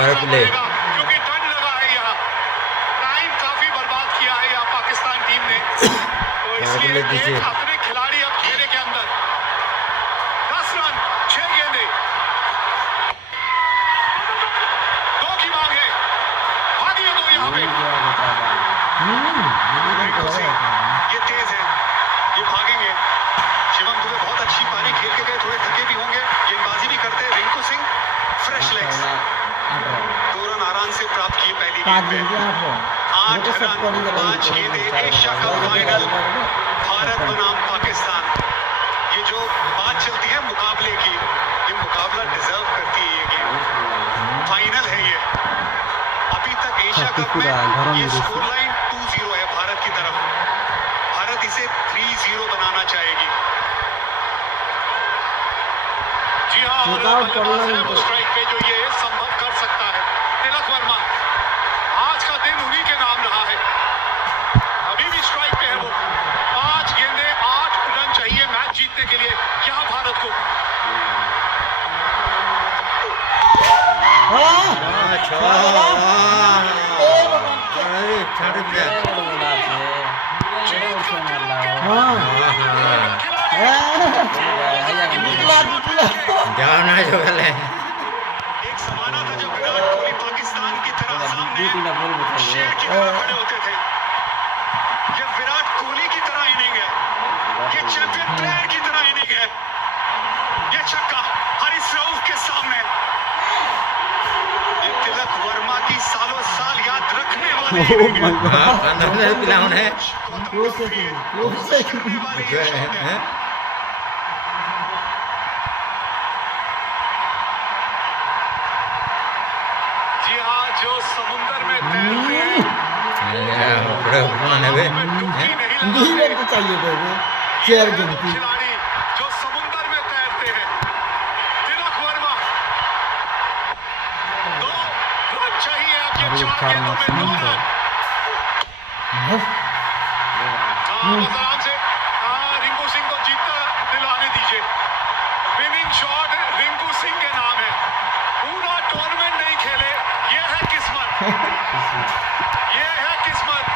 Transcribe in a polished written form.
पर प्ले क्योंकि दंड लगा है यहाँ, टाइम काफी बर्बाद किया है यहाँ पाकिस्तान टीम ने, तो इसलिए एक अपने खिलाड़ी अब घेरे के अंदर 10 रन 6 गेंदे, 2 की मांग है, भागी दो यहाँ पे, ये तेज है, ये भागेंगे। शिवम दुबे बहुत अच्छी पारी खेल के गए, थोड़े थके भी होंगे, गेंदबाजी भी करते हैं। Rinku Singh fresh legs, 2 run आराम से प्राप्त किए पहली गेंद पे। 8 रन 5 गेंदे, एशिया कप फाइनल भारत बनाम पाकिस्तान। ये जो बात चलती है मुकाबले की, ये मुकाबला डिजर्व करती है ये गेम, फाइनल है ये। अभी तक एशिया कप में ये स्कोर लाइन 2-0 है भारत की तरफ, भारत इसे 3-0 बनाना चाहेगी। जी हाँ, और बल्लेबाज है वो स्ट्राइक पे जो ये संभव कर सकता है। तिलक वर्मा, आज का दिन उन्हीं के नाम रहा है, अभी भी स्ट्राइक पे है वो। 5 गेंदे 8 रन चाहिए मैच जीतने के लिए यहाँ भारत को। एक जमाना था जब विराट कोहली पाकिस्तान की तरह सामने शेर की तरह खड़े होते थे। ये विराट कोहली की तरह इनिंग है, ये चैंपियन प्लेयर की तरह इनिंग है। ये छक्का हारिस रऊफ के सामने, ये तिलक वर्मा की सालों साल याद रखने वाली इनिंग है। जी हाँ, जो समुंदर में तैरते हैं, खिलाड़ी जो समुंदर में तैरते हैं, तिलक वर्मा, 2 रन चाहिए आपके 4 गेंदों में 2 रन।